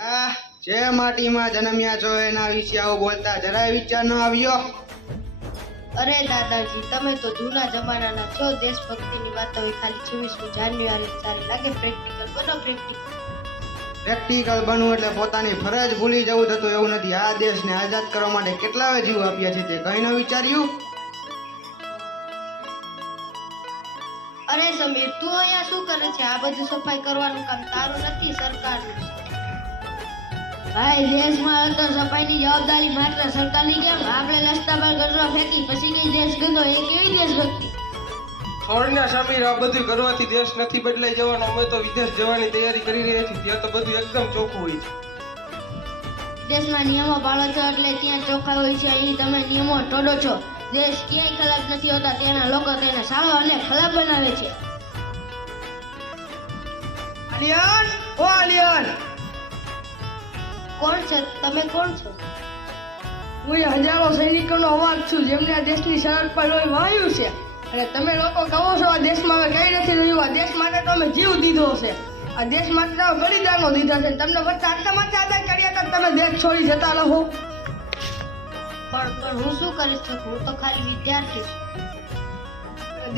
જે માટીમાં જન્મ્યા છો એના વિશે આવું બોલતા જરાય વિચાર ન આવ્યો? અરે દાદાજી, તમે તો જૂના જમાનાના છો. દેશભક્તિની વાતો હોય ખાલી 26મી જાન્યુઆરી સારી લાગે. પ્રેક્ટિકલ બનો. પ્રેક્ટિકલ બનવું એટલે પોતાની ફરજ ભૂલી જવું થતું એવું નથી. આ દેશને આઝાદ કરવા માટે કેટલાય જીવ આપ્યા છે તે કઈ ન વિચાર્યું? અરે સમીર, તું અહીંયા શું કરે છે? આ બધું સફાઈ કરવાનું કામ તારું નથી, સરકારનું છે. ભાઈ, દેશમાં તો સફાઈની જવાબદારી માત્ર સરકારની કેમ? આપણે રસ્તા પર કચરો ફેંકી પછી કઈ દેશ ગંદો, એ કેવી દેશભક્તિ? છોડના સમીર, આ બધું કરવાથી દેશ નથી બદલાઈ જવાનો. અમે તો વિદેશ જવાની તૈયારી કરી રહ્યા છીએ. ત્યાં તો બધું એકદમ ચોખ્ખું હોય છે. દેશના નિયમો પાળો છો એટલે ત્યાં ચોખ્ખા હોય છે. અહીં તમે નિયમો તોડો છો. દેશ ક્યાંય ખરાબ નથી હોતા, તેના લોકો તેને સારો અને ખરાબ બનાવે છે. આલિયાન, ઓ આલિયાન, કોણ છે તમે? કોણ છો? હું એ હજારો સૈનિકોનો અવાજ છું જેમને આ દેશની સરહદ પર લોહી વહાયું છે. અને તમે લોકો કહો છો આ દેશમાં હવે કઈ નથી રહ્યું. આ દેશ માટે તો અમે જીવ દીધો છે. આ દેશ માટે તો બલિદાનો દીધા છે. તમને વચ્ચે આટલા માટે આદાય કર્યા હતા, તમે દેશ છોડી જતા રહો. પણ હું શું કરી શકું? હું તો ખાલી વિદ્યાર્થી છું.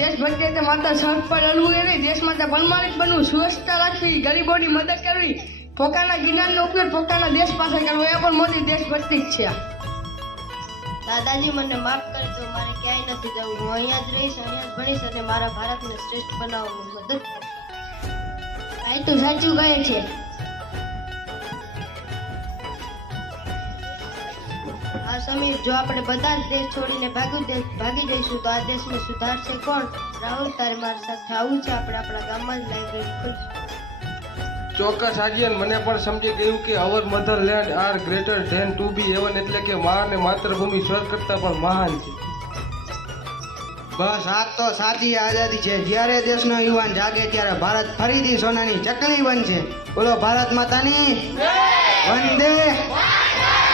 દેશભક્તિ એટલે માત્ર સરહદ પર લડવું એ નહીં. દેશ માટે પ્રમાણિક બનવું, સ્વચ્છતા રાખવી, ગરીબોની મદદ કરવી, પોતાના જ્ઞાનનો ઉપયોગ પોતાના દેશ પાસે કરવો, એ પણ મોટી દેશભક્તિ જ છે. દાદાજી, મને માફ કરી દો. મારે ક્યાંય નથી જવું. હું અહીંયા જ રહીશ, અહીંયા જ ભણીશ અને મારા ભારતને શ્રેષ્ઠ બનાવવામાં મદદ કરીશ. ભાઈ, તું સાચું કહે છે. આ સમીર, જો આપણે બધા જ દેશ છોડીને ભાગી જઈશું તો આ દેશને સુધારશે કોણ? રાહુલ, તારે મારી સાથે આવું છે. આપણે આપણા ગામમાં જ લાઇબ્રેરી ખોલીશું. ચોક્કસ આર્યન, મને પણ સમજી ગયું કે our motherland are greater than to be heaven, એટલે કે મા અને માતૃભૂમિ સ્વર્ગ કરતા પણ મહાન છે. બસ આ તો સાચી આઝાદી છે. જ્યારે દેશનો યુવાન જાગે ત્યારે ભારત ફરીથી સોનાની ચકલી બનશે. બોલો ભારત માતાની વંદે.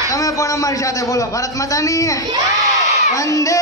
તમે પણ અમારી સાથે બોલો ભારત માતાની વંદે.